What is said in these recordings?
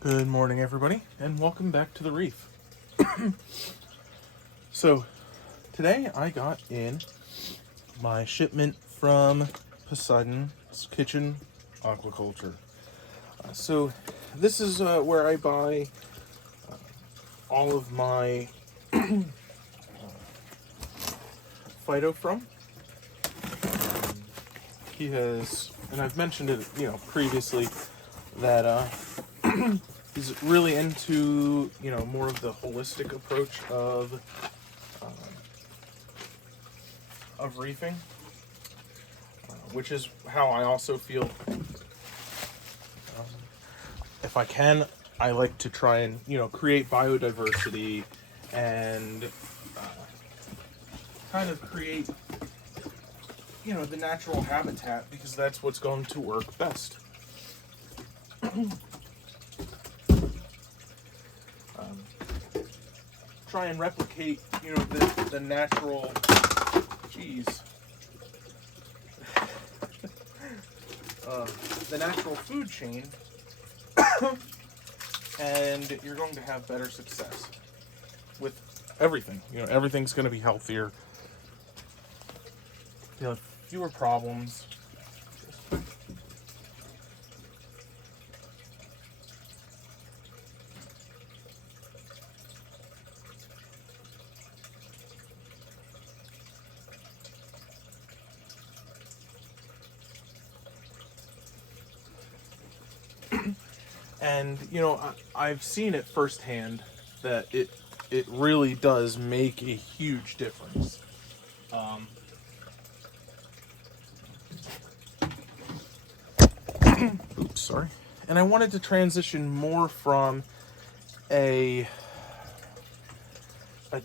Good morning, everybody, and welcome back to the Reef. So, today I got in my shipment from Poseidon's Kitchen Aquaculture. So, this is where I buy all of my Phyto from. He has, and I've mentioned it, previously, that he's really into, more of the holistic approach of reefing, which is how I also feel. If I can, I like to try and, create biodiversity and kind of create, the natural habitat, because that's what's going to work best. Try and replicate, the natural, the natural food chain, and you're going to have better success with everything. Everything's going to be healthier. Fewer problems. And I've seen it firsthand that it really does make a huge difference. Oops, sorry. And I wanted to transition more from a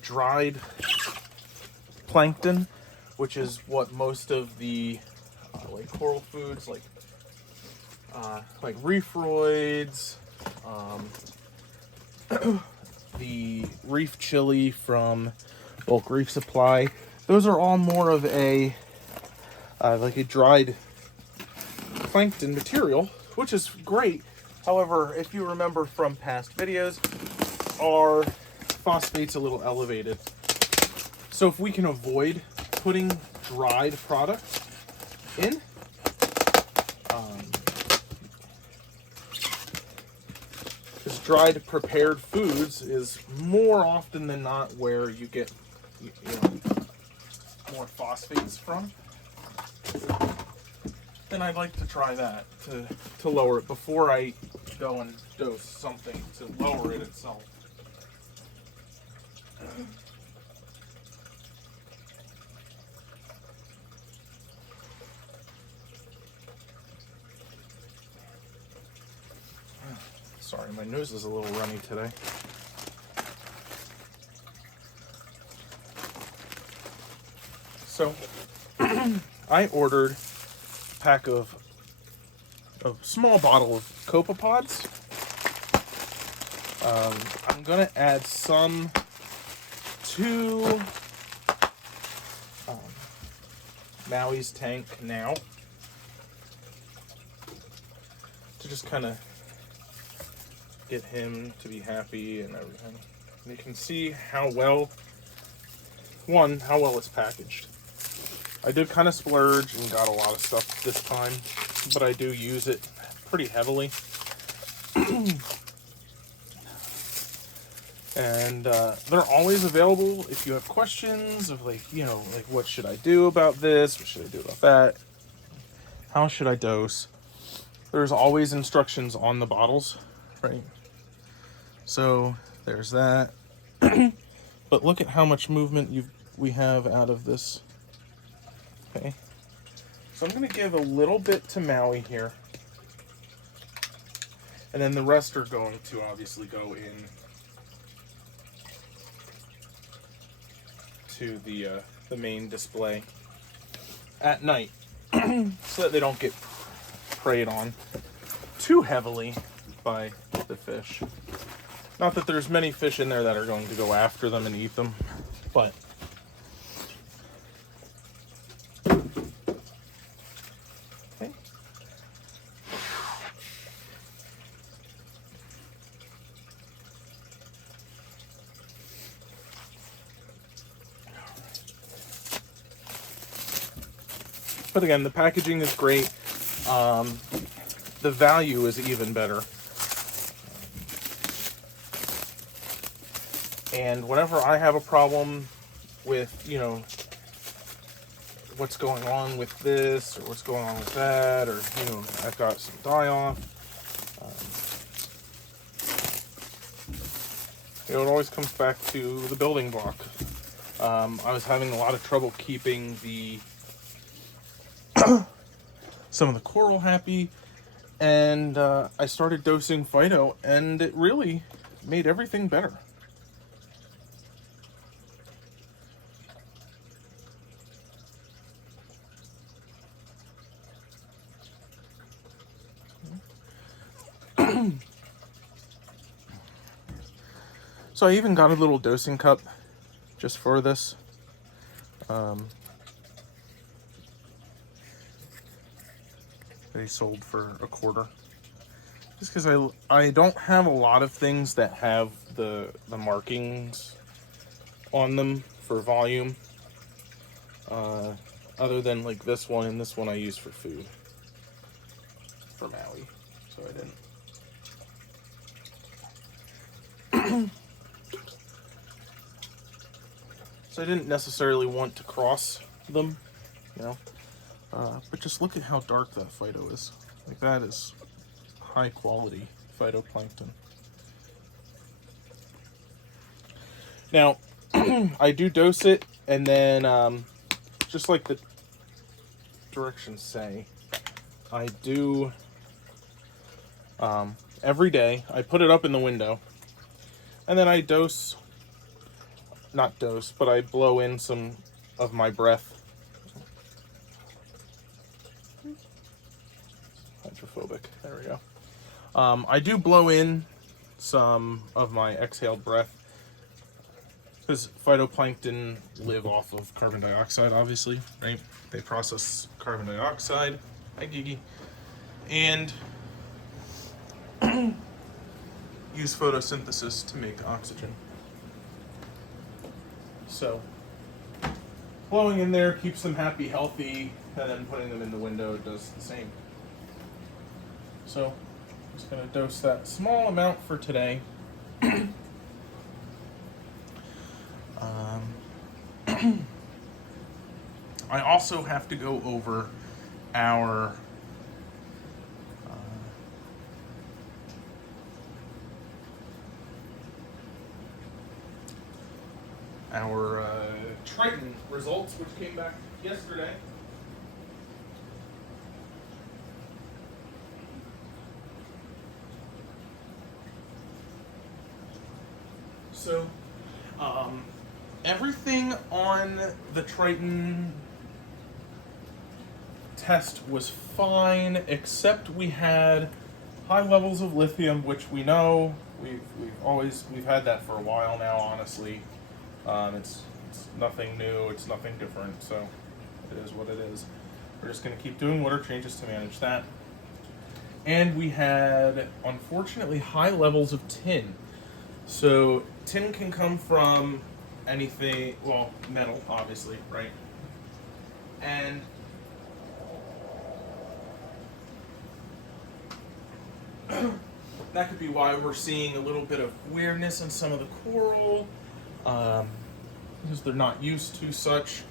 dried plankton, which is what most of the like coral foods, like reefroids, the reef chili from Bulk Reef Supply. Those are all more of a like a dried plankton material, which is great. However, if you remember from past videos, our phosphate's a little elevated. So if we can avoid putting dried product in, because dried prepared foods is more often than not where you get more phosphates from, then I'd like to try that to lower it before I go and dose something to lower it itself. Sorry, my nose is a little runny today. So, I ordered a pack of a small bottle of copepods. I'm gonna add some to Maui's tank now to just kind of get him to be happy and everything. And you can see how well it's packaged. I did kind of splurge and got a lot of stuff this time, but I do use it pretty heavily. And they're always available if you have questions of like what should I do about this? What should I do about that? How should I dose? There's always instructions on the bottles, right? So there's that. But look at how much movement we have out of this. Okay. So I'm going to give a little bit to Maui here. And then the rest are going to obviously go in to the main display at night so that they don't get preyed on too heavily by the fish. Not that there's many fish in there that are going to go after them and eat them, but okay. But again, the packaging is great. The value is even better. And whenever I have a problem with, you know, what's going on with this or what's going on with that, or, you know, I've got some die off, you know, it always comes back to the building block. I was having a lot of trouble keeping the some of the coral happy, and I started dosing Phyto, and it really made everything better. So I even got a little dosing cup just for this. They sold for $0.25. Just because I don't have a lot of things that have the markings on them for volume. Other than like this one, and this one I use for food. For Maui. So I didn't. So I didn't necessarily want to cross them, you know. But just look at how dark that Phyto is. Like, that is high quality phytoplankton. Now, I do dose it, and then just like the directions say, I do every day. I put it up in the window, and then I dose. Not dose, but I blow in some of my breath. Hydrophobic. There we go. I do blow in some of my exhaled breath, because phytoplankton live off of carbon dioxide, obviously, right? They process carbon dioxide, hi Gigi, and use photosynthesis to make oxygen. So, blowing in there keeps them happy, healthy, and then putting them in the window does the same. So, I'm just going to dose that small amount for today. I also have to go over our Triton results, which came back yesterday. So, everything on the Triton test was fine, except we had high levels of lithium, which we know we've had that for a while now. Honestly, it's nothing new, it's nothing different, so it is what it is. We're just going to keep doing water changes to manage that. And we had, unfortunately, high levels of tin. So tin can come from anything, well, metal, obviously, right? And that could be why we're seeing a little bit of weirdness in some of the coral, because they're not used to such.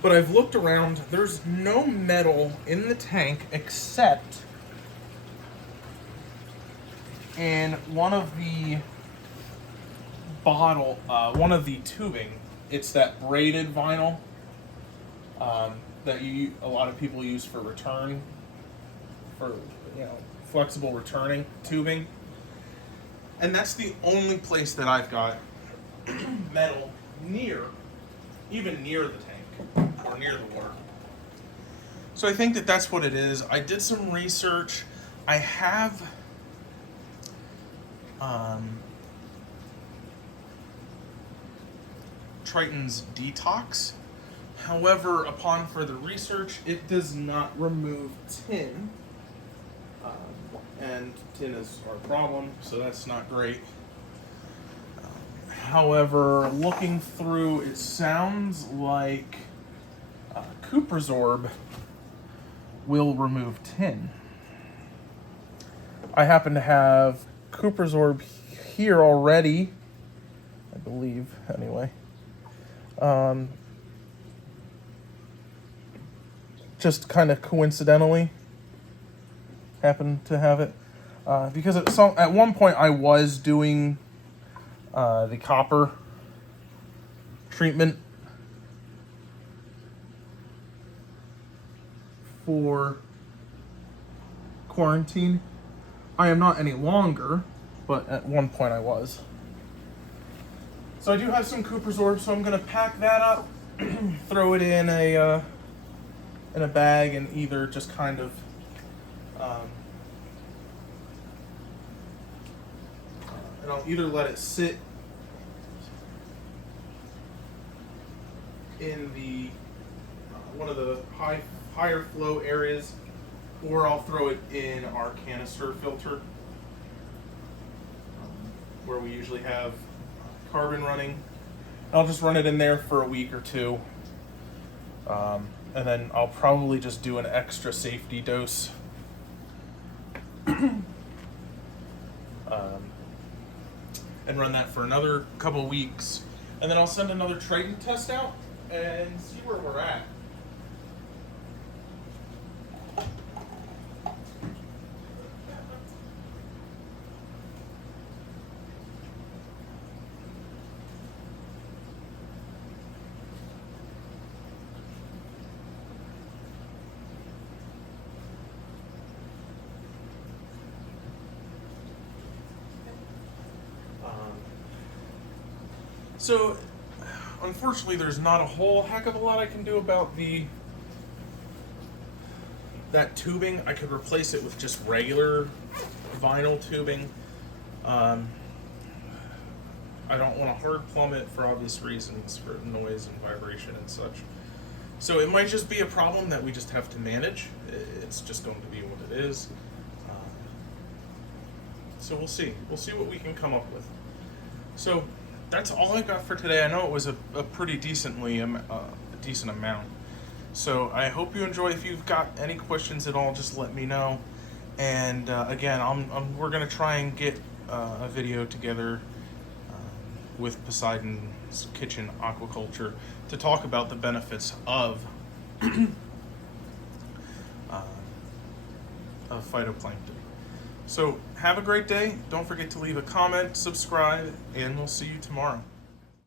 But I've looked around, there's no metal in the tank except in one of the one of the tubing. It's that braided vinyl that a lot of people use for return, for flexible returning tubing. And that's the only place that I've got metal even near the tank or near the water. So I think that that's what it is. I did some research. I have Triton's detox. However, upon further research, it does not remove tin. And tin is our problem, so that's not great. However, looking through, it sounds like Cuprosorb will remove tin. I happen to have Cuprosorb here already, I believe, anyway. Just kind of coincidentally happened to have it. Because at one point I was doing the copper treatment for quarantine. I am not any longer, but at one point I was. So I do have some Cuprosorb, so I'm gonna pack that up, throw it in a bag, and either just kind of and I'll either let it sit in the one of the higher flow areas, or I'll throw it in our canister filter where we usually have carbon running. I'll just run it in there for a week or two, and then I'll probably just do an extra safety dose. And run that for another couple weeks, and then I'll send another Triton test out and see where we're at. So, unfortunately, there's not a whole heck of a lot I can do about that tubing. I could replace it with just regular vinyl tubing. I don't want to hard plumb it for obvious reasons, for noise and vibration and such. So it might just be a problem that we just have to manage. It's just going to be what it is. So we'll see. We'll see what we can come up with. So that's all I got for today. I know it was a pretty decent amount. So I hope you enjoy. If you've got any questions at all, just let me know. And again, we're gonna try and get a video together with Poseidon's Kitchen Aquaculture to talk about the benefits of phytoplankton. So have a great day. Don't forget to leave a comment, subscribe, and we'll see you tomorrow.